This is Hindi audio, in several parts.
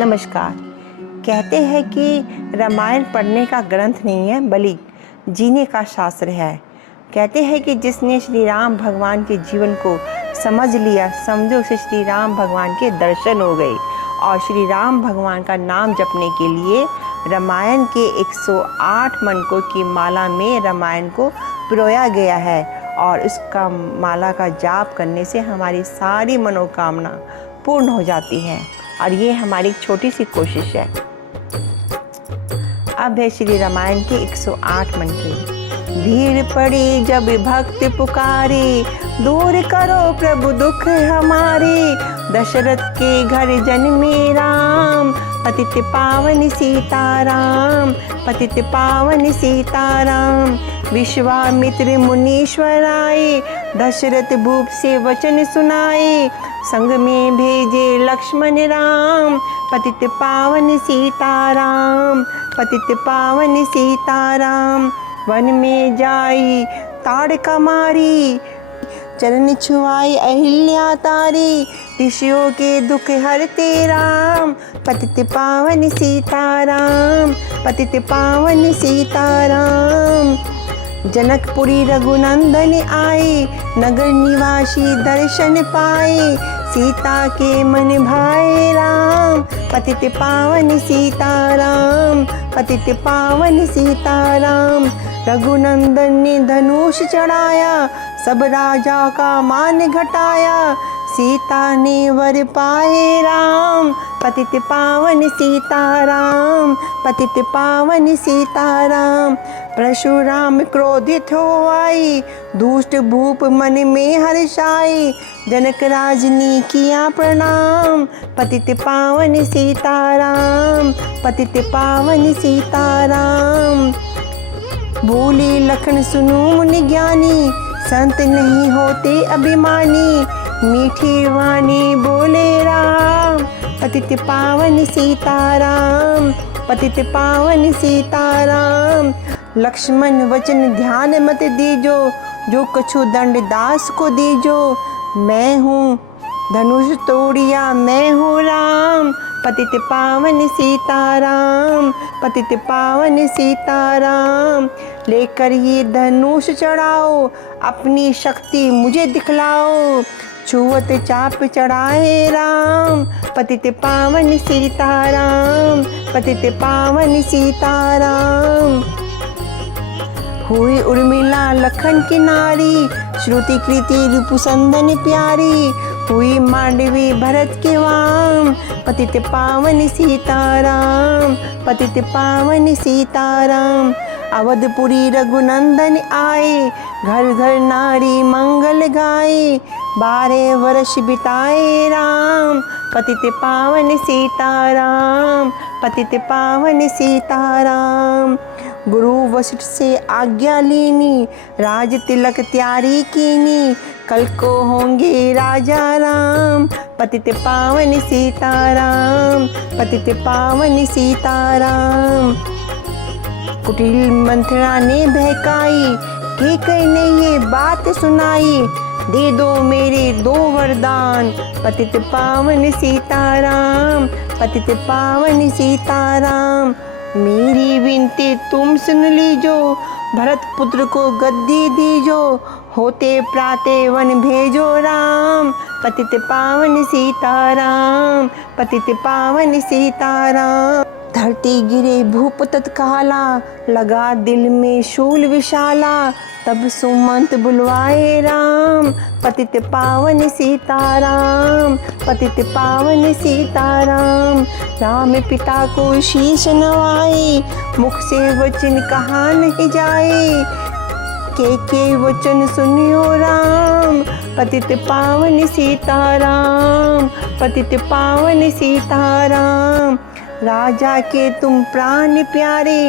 नमस्कार। कहते हैं कि रामायण पढ़ने का ग्रंथ नहीं है बल्कि जीने का शास्त्र है। कहते हैं कि जिसने श्री राम भगवान के जीवन को समझ लिया, समझो उसे श्री राम भगवान के दर्शन हो गए। और श्री राम भगवान का नाम जपने के लिए रामायण के 108 मनकों की माला में रामायण को पिरोया गया है और उसका माला का जाप करने से हमारी सारी मनोकामना पूर्ण हो जाती है। और ये हमारी एक छोटी सी कोशिश है। अब है श्री रामायण के 108 मनके। भीड़ पड़ी जब भक्त पुकारे, दूर करो प्रभु दुख हमारे। दशरथ के घर जन्मे राम, पतित पावन सीताराम, पतित पावन सीताराम। विश्वामित्र मुनीश्वर आए, दशरथ भूप से वचन सुनाए। संग में भेजे लक्ष्मण राम, पतित पावन सीताराम, पतित पावन सीताराम। वन में जाई ताड़का मारी, चरण छुआई अहिल्या तारी। ऋषियों के दुख हरते राम, पतित पावन सीताराम, पतित पावन सीताराम। जनकपुरी रघुनंदन आए, नगर निवासी दर्शन पाए। सीता के मन भाए राम, पतित पावन सीताराम, पतित पावन सीताराम। रघुनंदन ने धनुष चढ़ाया, सब राजा का मान घटाया। सीता ने वर पाए राम, पतित पावन सीताराम, पतित पावन सीताराम। परशुराम क्रोधित हो आई, दुष्ट भूप मन में हर्षाई। जनक राज ने किया प्रणाम, पतित पावन सीताराम, पतित पावन सीताराम। बोले लखन सुनो मुनि ज्ञानी, संत नहीं होते अभिमानी। मीठी वाणी बोले राम, पतित पावन सीताराम, पतित पावन सीताराम। लक्ष्मण वचन ध्यान मत दीजो, जो कछु दंड दास को दीजो। मैं हूँ धनुष तोड़िया, मैं हूँ राम, पतित पावन सीताराम, पतित पावन सीताराम। लेकर ये धनुष चढ़ाओ, अपनी शक्ति मुझे दिखलाओ। छुअत चाप चढ़ाए राम, पतित पावन सीताराम, पतित पावन सीताराम। हुई उर्मिला लखन की नारी, श्रुति कृति रूप संदन प्यारी। हुई मांडवी भरत के वाम, पतित पावन सीताराम, पतित पावन सीताराम। अवधपुरी रघुनंदन आए, घर घर नारी मंगल गाए। 12 वर्ष बिताए राम, पतित पावन सीताराम, पतित पावन सीताराम। गुरु वशिष्ठ से आज्ञा लीनी, राज तिलक त्यारी कीनी। कल को होंगे राजा राम, पतित पावन सीताराम, पतित पावन सीताराम। कुटिल मंत्रणा ने बहकाई, कैकेयी ने ये बात सुनाई। दे दो मेरे 2 वरदान, पतित पावन सीताराम, पतित पावन सीताराम। मेरी विनती तुम सुन लीजो, भरत पुत्र को गद्दी दीजो। होते प्राते वन भेजो राम, पतित पावन सीताराम, पतित पावन सीताराम। धरती गिरे भूप तत्काला, लगा दिल में शूल विशाला। तब सुमंत बुलवाए राम, पतित पावन सीताराम, पतित पावन सीताराम। राम पिता को शीश नवाए, मुख से वचन कहा नहीं जाए। के वचन सुनियो राम, पतित पावन सीताराम, पतित पावन सीताराम। राजा के तुम प्राण प्यारे,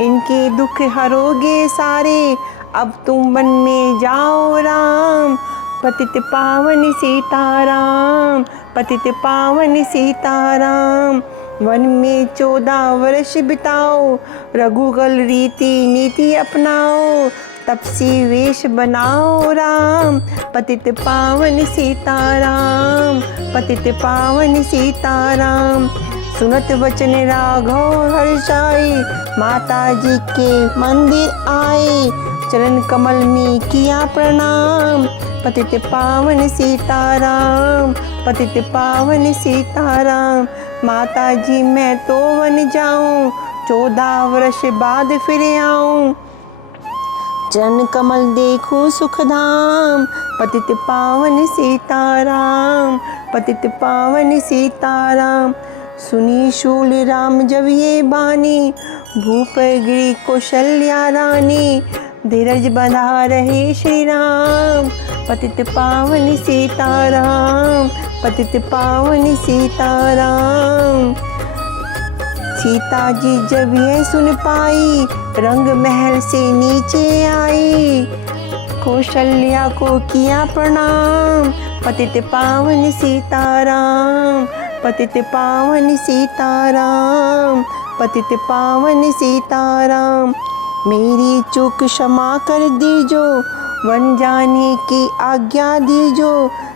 इनके दुख हरोगे सारे। अब तुम वन में जाओ राम, पतित पावन सीताराम, पतित पावन सीताराम। वन में 14 वर्ष बिताओ, रघुकुल रीति नीति अपनाओ। तपसी वेश बनाओ राम, पतित पावन सीताराम, पतित पावन सीताराम। सुनत वचन राघव हर्षाई, माता जी के मंदिर आए, चरण कमल में किया प्रणाम, पतित पावन सीताराम, पतित पावन सीताराम। माता जी मैं तो वन जाऊं, 14 वर्ष बाद फिर आऊं, चरण कमल देखूं सुखधाम, पतित पावन सीताराम, पतित पावन सीताराम। सुनी शूल राम जब ये बानी, भूप गिरी कौशल्या रानी, धीरज बंधा रहे श्री राम, पतित पावन सीताराम, पतित पावन सीताराम। सीता जी जब यह सुन पाई, रंग महल से नीचे आई, कौशल्या को किया प्रणाम, पतित पावन सीताराम, पतित पावन सीताराम, पतित पावन सीताराम। मेरी चूक क्षमा कर दीजो, वन जाने की आज्ञा दीजो,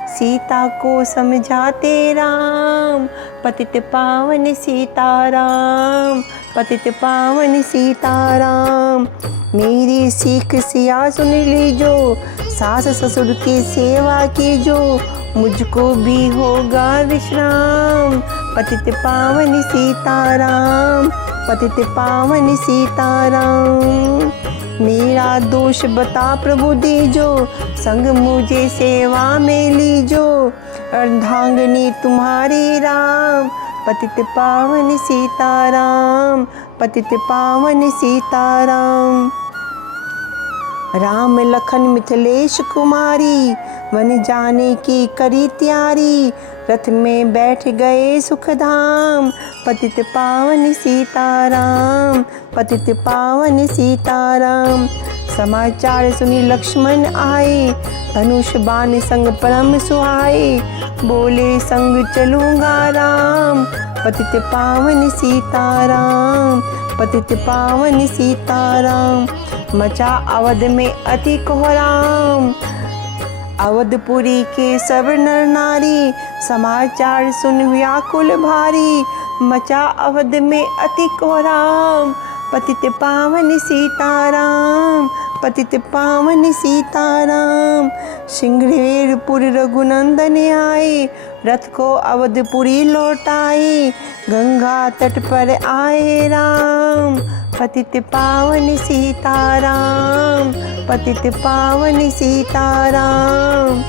सीता को समझाते राम, पतित पावन सीताराम, पतित पावन सीताराम। मेरी सीख सिया सुन लीजो, सास ससुर की सेवा कीजो, मुझको भी होगा विश्राम, पतित पावन सीताराम, पतित पावन सीताराम। मेरा दोष बता प्रभु दीजो, संग मुझे सेवा में लीजो, अर्धांगिनी तुम्हारी राम, पतित पावन सीताराम, पतित पावन सीताराम। राम लखन मिथिलेश कुमारी, वन जाने की करी तैयारी, रथ में बैठ गए सुखधाम, पतित पावन सीताराम, पतित पावन सीताराम। समाचार सुनी लक्ष्मण आए, धनुष बाण संग परम सुहाए, बोले संग चलूंगा राम, पतित पावन सीताराम, पतित पावन सीताराम। मचा अवध में अति कोहराम, अवधपुरी के सब नर नारी, समाचार सुन व्याकुल भारी, मचा अवध में अति कोहराम, पतित पावन सीताराम, पतित पावन सीताराम। सिंघवेरपुर रघुनंदन आए, रथ को अवधपुरी लौटाए, गंगा तट पर आए राम, पतित पावन सीताराम, पतित पावन सीताराम।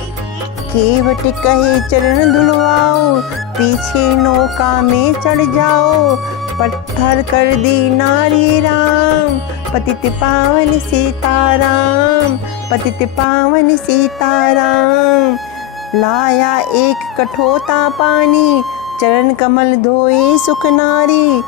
केवट कहे चरण धुलवाओ, पीछे नौका में चढ़ जाओ, पत्थर कर दी नारी राम, पतित पावन सीताराम, पतित पावन सीताराम। लाया एक कठोता पानी, चरण कमल धोए सुख नारी,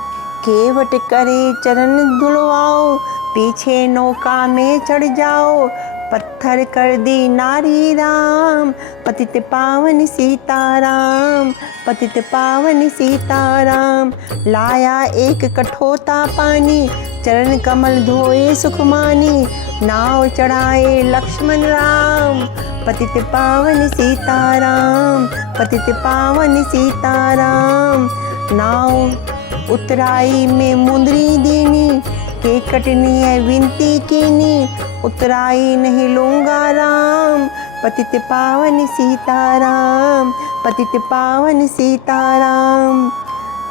केवट करे चरण धुलवाओ, पीछे नौका में चढ़ जाओ, पत्थर कर दी नारी राम, पतित पावन सीताराम, पतित पावन सीताराम। लाया एक कठोता पानी, चरण कमल धोए सुखमानी, नाव चढ़ाए लक्ष्मण राम, पतित पावन सीताराम, पतित पावन सीताराम। नाव उतराई में मुंदरी दीनी, के कटनी है विनती कीनी, उतराई नहीं लूंगा राम, पतित पावन सीताराम, पतित पावन सीताराम।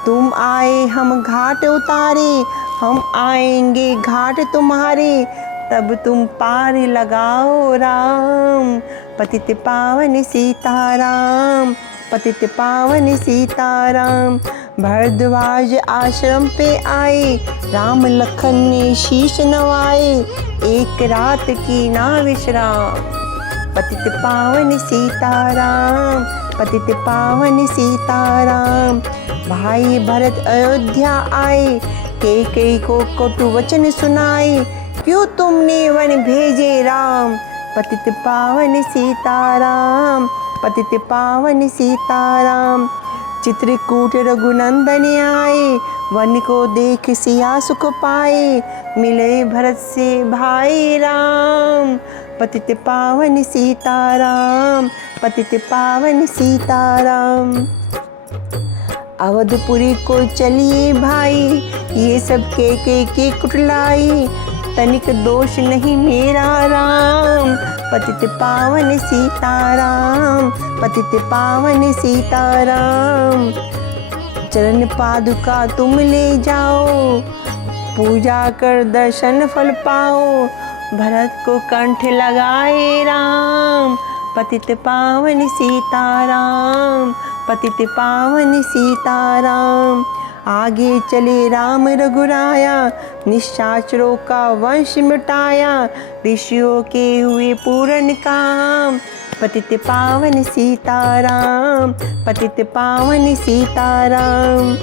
तुम आए हम घाट उतारे, हम आएंगे घाट तुम्हारे, तब तुम पार लगाओ राम, पतित पावन सीताराम, पतित पावन सीताराम। भरद्वाज आश्रम पे आए, राम लखन ने शीश नवाए, एक रात की ना विश्राम, पतित पावन सीताराम, पतित पावन सीताराम। भाई भरत अयोध्या आए, कैकेयी को कटु वचन सुनाए, क्यों तुमने वन भेजे राम, पतित पावन सीताराम, पतित पावन सीताराम। चित्रकूट रघुनंदन आए, वन को देख सिया सुख पाए, मिले भरत से भाई राम, पतित पावन सीताराम, पतित पावन सीताराम। अवधपुरी को चलिए भाई, ये सब के कुटलाई, तनिक दोष नहीं मेरा राम, पतित पावन सीताराम, पतित पावन सीताराम। चरण पादुका तुम ले जाओ, पूजा कर दर्शन फल पाओ, भरत को कंठ लगाए राम, पतित पावन सीताराम, पतित पावन सीताराम। आगे चले राम रघुराया, निशाचरों का वंश मिटाया, ऋषियों के हुए पूर्ण काम, पतित पावन सीताराम, पतित पावन सीताराम।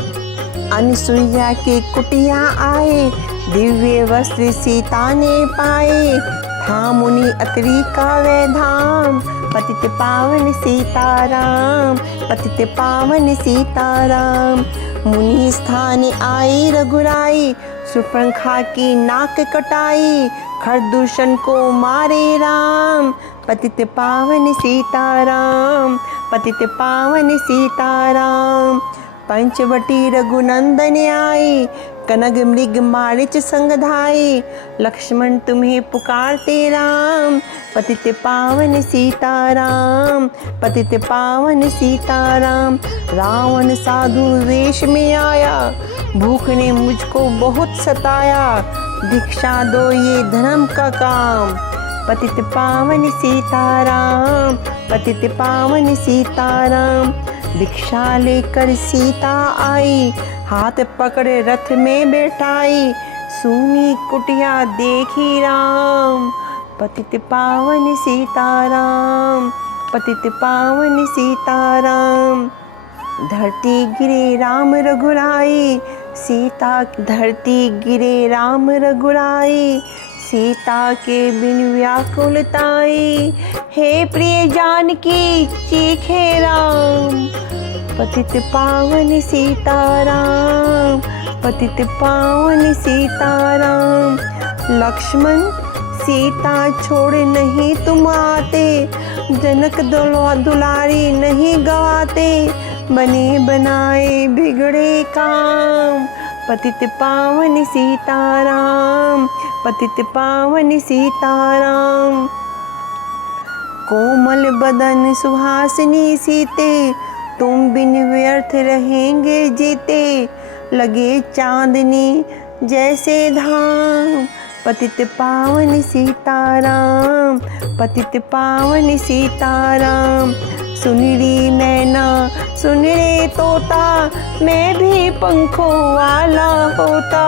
अनसुईया के कुटिया आए, दिव्य वस्त्र सीता ने पाए, था मुनि अत्रि का वह धाम, पतित पावन सीताराम, पतित पावन सीताराम। मुनि स्थान आई रघुराई, सुपंखा की नाक कटाई, खरदूषण को मारे राम, पतित पावन सीताराम, पतित पावन सीताराम। पंचवटी रघुनंदन आई, कनग मृग मारिच संग धाई, लक्ष्मण तुम्हें पुकारते राम, पतित पावन सीताराम, पतित पावन सीताराम। रावण साधु वेश में आया, भूख ने मुझको बहुत सताया, भिक्षा दो ये धर्म का काम, पतित पावन सीताराम, पतित पावन सीताराम। भिक्षा लेकर सीता आई, हाथ पकड़े रथ में बैठाई, सूनी कुटिया देखी राम, पतित पावन सीताराम, पतित पावन सीताराम। धरती गिरे राम रघुराई, सीता धरती गिरे राम रघुराई, सीता के बिन व्याकुलताई, हे प्रिय जानकी चीखे राम, पतित पावन सीताराम, पतित पावन सीताराम। लक्ष्मण सीता छोड़ नहीं तुम आते, जनक दुलारी नहीं गवाते, बने बनाए बिगड़े काम, पतित पावन सीताराम, पतित पावन सीताराम। कोमल बदन सुहासिनी सीते, तुम बिन व्यर्थ रहेंगे जीते, लगे चांदनी जैसे धाम, पतित पावन सीताराम, पतित पावन सीताराम। सुनरी नैना सुन रे तोता, मैं भी पंखों वाला होता,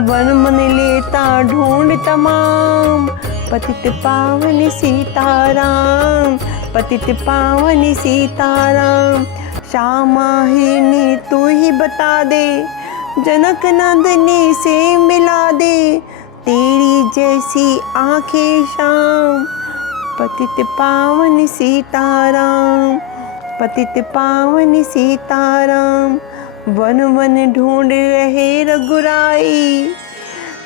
वन मन लेता ढूंढ तमाम, पतित पावन सीताराम, पतित पावन सीताराम। श्यामा हिरनी तू ही बता दे, जनक नंदनी से मिला दे, तेरी जैसी आंखें श्याम, पतित पावन सीताराम, पतित पावन सीताराम। वन वन ढूंढ रहे रघुराई,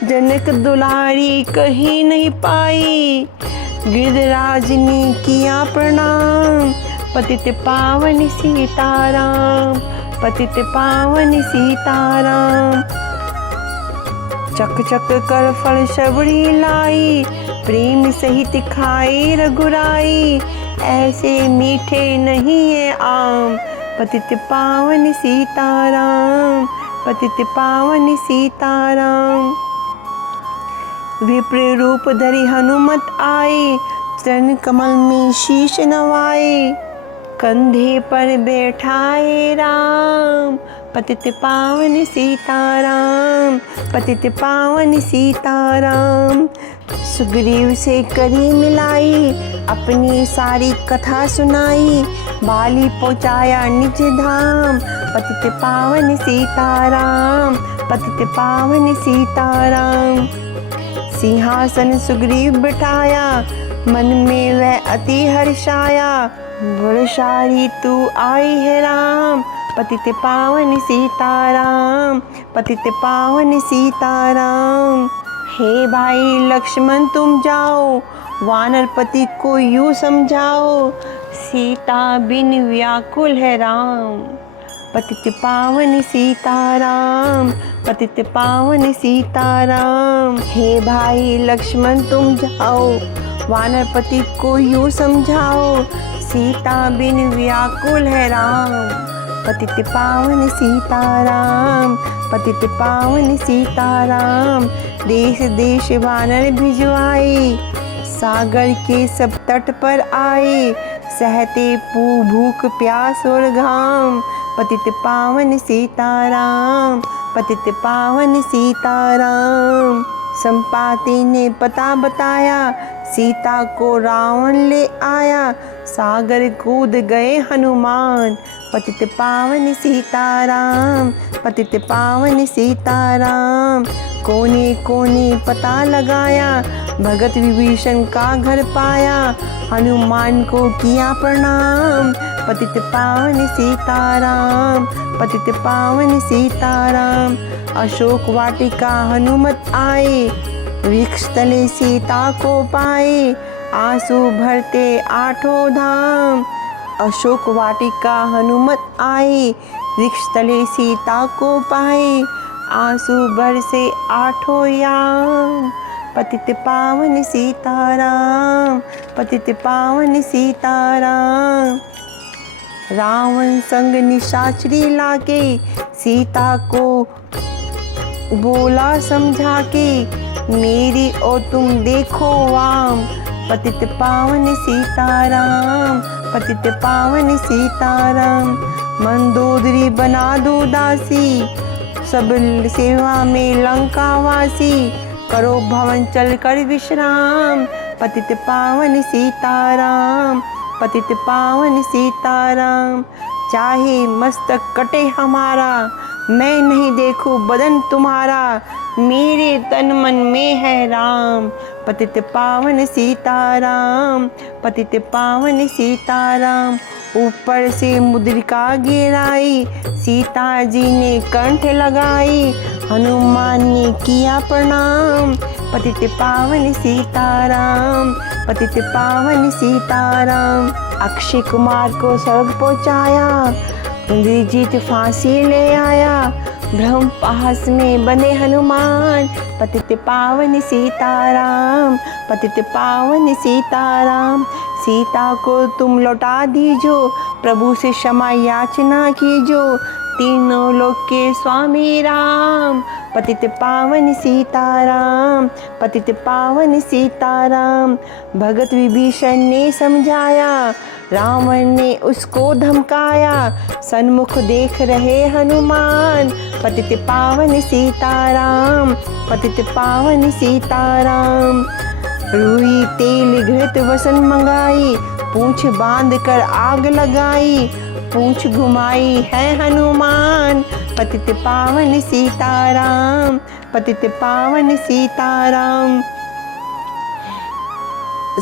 जनक दुलारी कहीं नहीं पाई, गिरिराज ने किया प्रणाम, पतित पावन सीताराम, पतित पावन सीताराम। चक चक कर फल शबरी लाई, प्रेम सहित खाए रघुराई, ऐसे मीठे नहीं है आम, पतित पावन सीताराम, पतित पावन सीताराम। विप्र रूप धरि हनुमत आए, चरण कमल में शीश नवाए, कंधे पर बैठाए राम, पतित पावन सीताराम, पतित पावन सीताराम। सुग्रीव से करी मिलाई, अपनी सारी कथा सुनाई, बाली पहुँचाया निज धाम, पतित पावन सीताराम, पतित पावन सीताराम। सिंहासन सुग्रीव बिठाया, मन में वह अति हर्षाया, वर्षारी तू आई है राम, पतित पावन सीताराम, पतित पावन सीताराम। हे भाई लक्ष्मण तुम जाओ, वानरपति को यूँ समझाओ, सीता बिन व्याकुल है राम, पतित पावन सीताराम, पतित पावन सीताराम। हे भाई लक्ष्मण तुम जाओ, वानर पति को यूं समझाओ, सीता बिन व्याकुल है राम। पतित पावन सीताराम, पतित पावन सीताराम। देश देश वानर भिजवाए, सागर के सब तट पर आए, सहते भूख प्यास और घाम। पतित पावन सीताराम, पतित पावन सीताराम। संपाति ने पता बताया, सीता को रावण ले आया, सागर कूद गए हनुमान। पतित पावन सीताराम, पतित पावन सीताराम। कोने कोने पता लगाया, भगत विभीषण का घर पाया, हनुमान को किया प्रणाम। पतित पावन सीताराम, पतित पावन सीताराम। अशोक वाटिका हनुमत आए, वृक्ष तले सीता को पाए, आंसू भरते आठों धाम। अशोक वाटिका हनुमत आए, वृक्ष तले सीता को पाए, आंसू बरसे आठों याम। पतित पावन सीताराम, पतित पावन सीताराम। रावण संग निशाचरी लाके, सीता को बोला समझा के, मेरी और तुम देखो वाम। पतित पावन सीताराम, पतित पावन सीताराम। मंदोदरी बना दो दासी, सब सेवा में लंकावासी, करो भवन चल कर विश्राम। पतित पावन सीताराम, पतित पावन सीताराम। चाहे मस्तक कटे हमारा, मैं नहीं देखूं बदन तुम्हारा, मेरे तन मन में है राम। पतित पावन सीताराम, पतित पावन सीताराम। ऊपर से मुद्रिका गिराई, सीता जी ने कंठ लगाई, हनुमान ने किया प्रणाम। पतित पावन सीताराम, पतित पावन सीताराम। अक्षय कुमार को स्वर्ग पहुँचाया, इंद्रजीत फांसी ले आया, ब्रह्म पास में बने हनुमान। पतित पावन सीताराम, पतित पावन सीताराम। सीता को तुम लौटा दीजो, प्रभु से क्षमा याचना कीजो, तीनों लोक के स्वामी राम। पतित पावन सीताराम, पतित पावन सीताराम। भगत विभीषण ने समझाया, रावण ने उसको धमकाया, सन्मुख देख रहे हनुमान। पतित पावन सीताराम, पतित पावन सीताराम। रुई तेल घृत वसन मंगाई, पूंछ बांध कर आग लगाई, पूंछ घुमाई है हनुमान। पतित पावन सीताराम, पतित पावन सीताराम।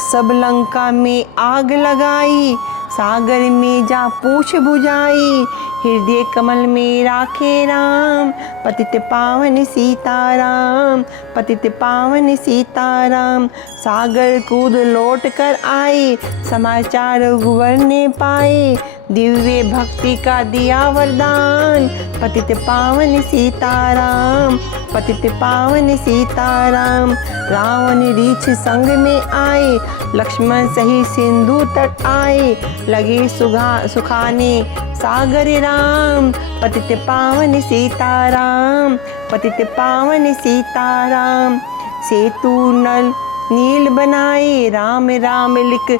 सब लंका में आग लगाई, सागर में जा पूछ बुझाई, हृदय कमल में राखे राम। पतित पावन सीताराम, पतित पावन सीताराम। सागर कूद लौट कर आए, समाचार रघुवर ने पाए, दिव्य भक्ति का दिया वरदान। पतित पावन सीताराम, पतित पावन सीताराम। रावण रीछ संग में आए, लक्ष्मण सही सिंधु तट आए, लगे सुखाने सागर राम। पतित पावन सीताराम, पतित पावन सीताराम। सेतु नल नील बनाए, राम राम लिख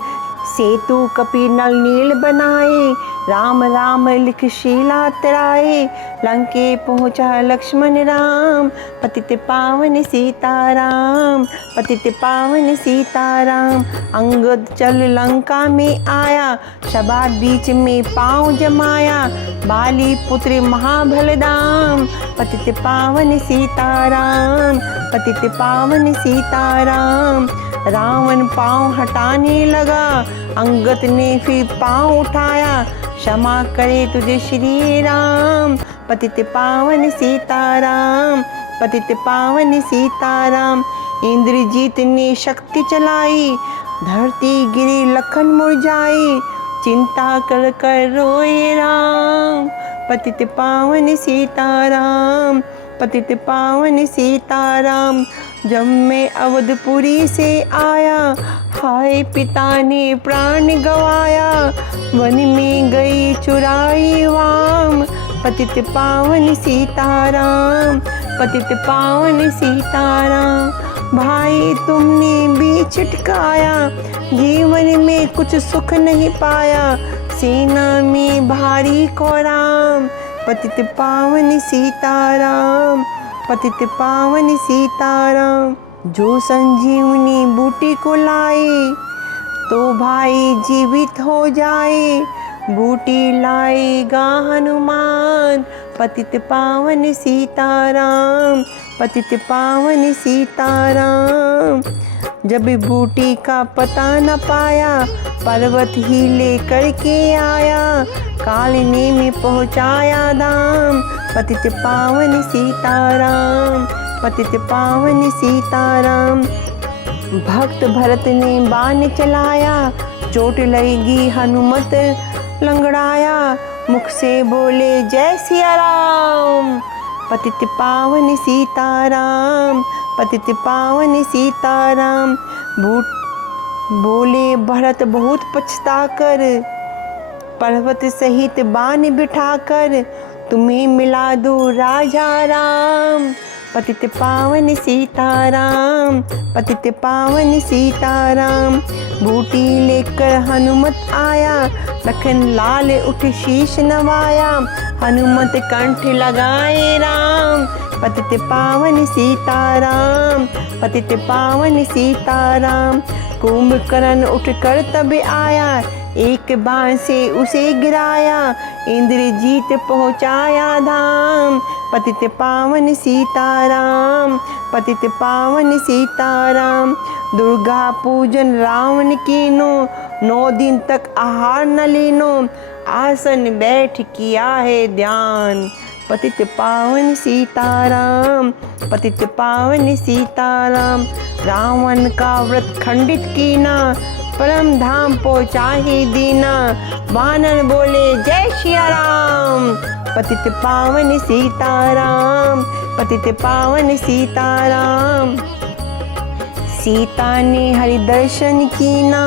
सेतु कपि नल नील बनाए, राम राम लिख शीला तराए, लंके पहुँचा लक्ष्मण राम। पतित पावन सीताराम, पतित पावन सीताराम। अंगद चल लंका में आया, सभा बीच में पाँव जमाया, बाली पुत्र महाबलदाम। पतित पावन सीताराम, पतित पावन सीताराम। रावण पाँव हटाने लगा, अंगद ने फिर पाँव उठाया, क्षमा करे तुझे श्री राम। पतित पावन सीताराम, पतित पावन सीताराम। इंद्रजीत ने शक्ति चलाई, धरती गिरी लखन मुरझाई, चिंता कर कर रोए राम। पतित पावन सीताराम, पतित पावन सीताराम। जब मैं अवधपुरी से आया, हाय पिता ने प्राण गवाया, वन में गई चुराई वाम। पतित पावन सीताराम, पतित पावन सीताराम। भाई तुमने भी छिटकाया, जीवन में कुछ सुख नहीं पाया, सेना में भारी कोराम। पतित पावन सीताराम, पतित पावन सीताराम। जो संजीवनी बूटी को लाए, तो भाई जीवित हो जाए, बूटी लाएगा हनुमान। पतित पावन सीताराम, पतित पावन सीताराम। जब बूटी का पता न पाया, पर्वत ही लेकर के आया, कालने में पहुँचाया धाम। पतित पावन सीताराम, पतित पावन सीताराम। भक्त भरत ने बाण चलाया, चोट लगेगी हनुमत लंगड़ाया, मुख से बोले जय सिया राम। पतित पावन सीताराम, पतित पावन सीताराम। बोले भरत बहुत पछताकर, पर्वत सहित बाण बिठाकर, तुम्हें मिला दो राजा राम। पतित पावन सीताराम, पतित पावन सीताराम। बूटी लेकर हनुमत आया, लखन लाल उठ शीश नवाया, हनुमत कंठ लगाए राम। पतित पावन सीताराम, पतित पावन सीताराम। कुंभकर्ण उठकर तब आया, एक बाण से उसे गिराया, इंद्रजीत पहुँचाया धाम। पतित पावन सीताराम, पतित पावन सीताराम। दुर्गा पूजन रावण कीनो, 9 दिन तक आहार न लेनो, आसन बैठ किया है ध्यान। पतित पावन सीताराम, पतित पावन सीताराम। रावण का व्रत खंडित कीना, परम धाम पहुँचा ही दीना, वानर बोले जय सिया राम। पतित पावन सीताराम, पतित पावन सीताराम। सीता ने हरि दर्शन कीना,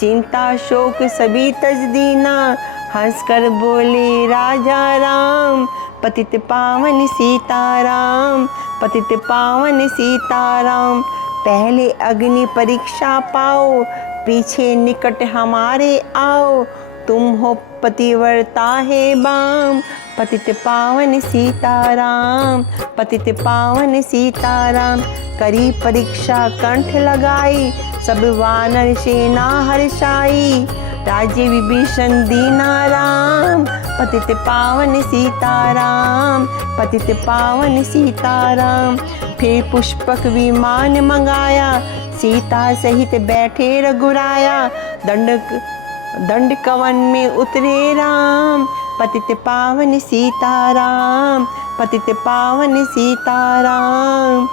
चिंता शोक सभी तज दीना, हंसकर बोले राजा राम। पतित पावन सीताराम, पतित पावन सीताराम। पहले अग्नि परीक्षा पाओ, पीछे निकट हमारे आओ, तुम हो पतिव्रता है बाम। पतित पावन सीताराम, पतित पावन सीताराम। करी परीक्षा कंठ लगाई, सब वानर सेना हर्षाई, राज्य विभीषण दीना राम। पतित पावन सीताराम, पतित पावन सीताराम। फिर पुष्पक विमान मंगाया, सीता सहित बैठे रघुराया, दंड कवन में उतरे राम। पतित पावन सीताराम, पतित पावन सीताराम।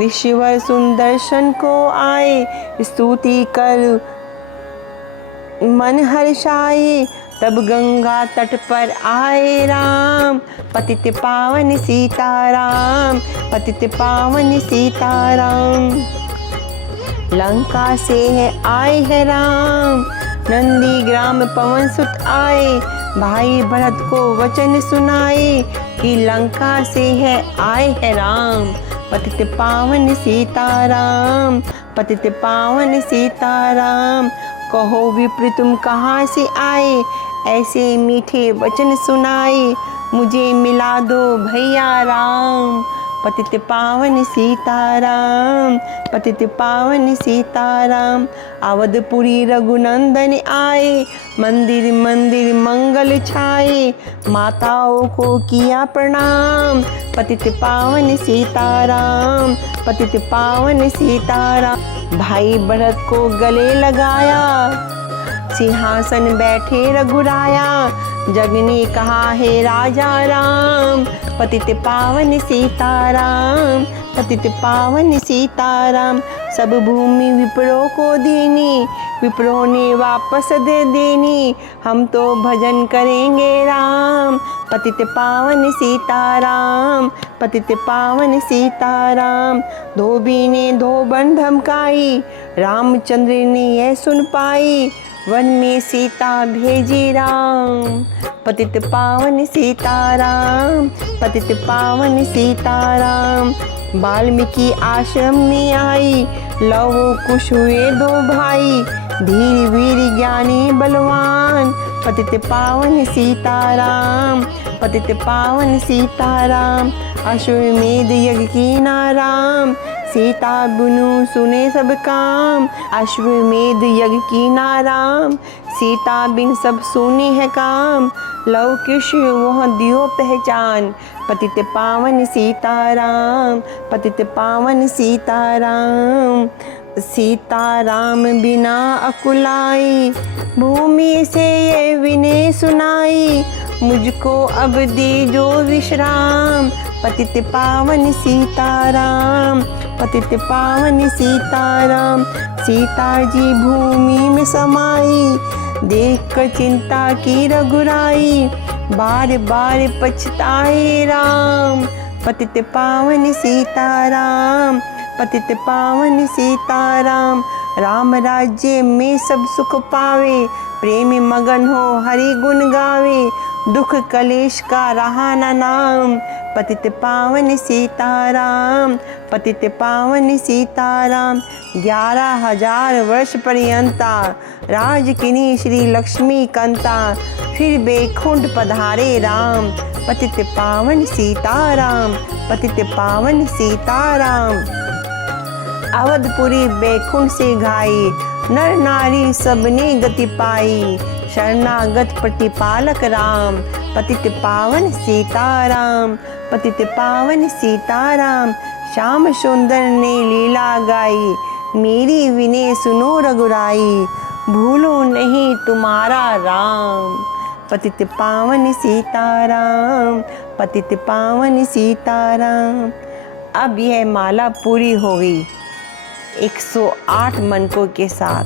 ऋषिवर सुंदर्शन को आए, स्तुति कर मन हर्षाए, तब गंगा तट पर आए राम। पतित पावन सीताराम, पतित पावन सीताराम। लंका से है आए है राम, नंदी ग्राम पवन सुत आए, भाई भरत को वचन सुनाए, कि लंका से है आए है राम। पतित पावन सीताराम, पतित पावन सीताराम। कहो विप्र तुम कहाँ से आए, ऐसे मीठे वचन सुनाए, मुझे मिला दो भैया राम। पतित पावन सीताराम, पतित पावन सीताराम। अवधपुरी रघुनंदन आए, मंदिर मंदिर मंगल छाए, माताओं को किया प्रणाम। पतित पावन सीताराम, पतित पावन सीताराम। भाई भरत को गले लगाया, सिंहासन बैठे रघुराया, जग ने कहा है राजा राम। पतित पावन सीताराम, पतित पावन सीताराम। सब भूमि विप्रों को दीनी, विप्रों ने वापस दे देनी, हम तो भजन करेंगे राम। पतित पावन सीताराम, पतित पावन सीताराम। धोबी ने धोबन धमकाई, रामचंद्र ने यह सुन पाई, वन में सीता भेजी राम। पतित पावन सीताराम, पतित पावन सीताराम। वाल्मीकि आश्रम में आई, लव कुश हुए दो भाई, धीर वीर ज्ञानी बलवान। पतित पावन सीताराम, पतित पावन सीताराम। अश्वमेध यज्ञ कीना राम, सीता बिनु सुने सब काम। अश्वमेध यज्ञ कीना राम, सीता बिन सब सुने है काम। लव कुश वह दियो पहचान, पतित पावन सीताराम, पतित पावन सीताराम। सीताराम बिना अकुलाई, भूमि से ये विनय सुनाई, मुझको अब दीजो विश्राम। पतित पावन सीताराम, पतित पावन सीताराम। सीता जी भूमि में समाई, देख कर चिंता की रघुराई, बार बार पछताए राम। पतित पावन सीताराम, पतित पावन सीताराम। राम राज्य में सब सुख पावे, प्रेम मगन हो हरि गुण गावे, दुख कलेश का रहा न नाम। पतित पावन सीताराम, पतित पावन सीताराम। 11,000 वर्ष पर्यंता राज किनी श्री लक्ष्मी कंता, फिर बैकुंठ पधारे राम। पतित पावन सीताराम, पतित पावन सीताराम। अवधपुरी बैकुंठ से घाई, नर नारी सबने गति पाई, शरणागत प्रतिपालक राम। पतित पावन सीताराम, पतित पावन सीताराम। श्याम सुंदर ने लीला गाई, मेरी विनय सुनो रघुराई, भूलो नहीं तुम्हारा राम। पतित पावन सीताराम, पतित पावन सीताराम। अब यह माला पूरी हो गई 108 मनकों के साथ,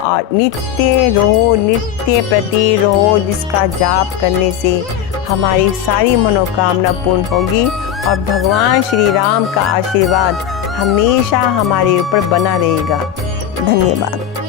और नित्य रहो, नित्य प्रति रहो, जिसका जाप करने से हमारी सारी मनोकामना पूर्ण होगी और भगवान श्री राम का आशीर्वाद हमेशा हमारे ऊपर बना रहेगा। धन्यवाद।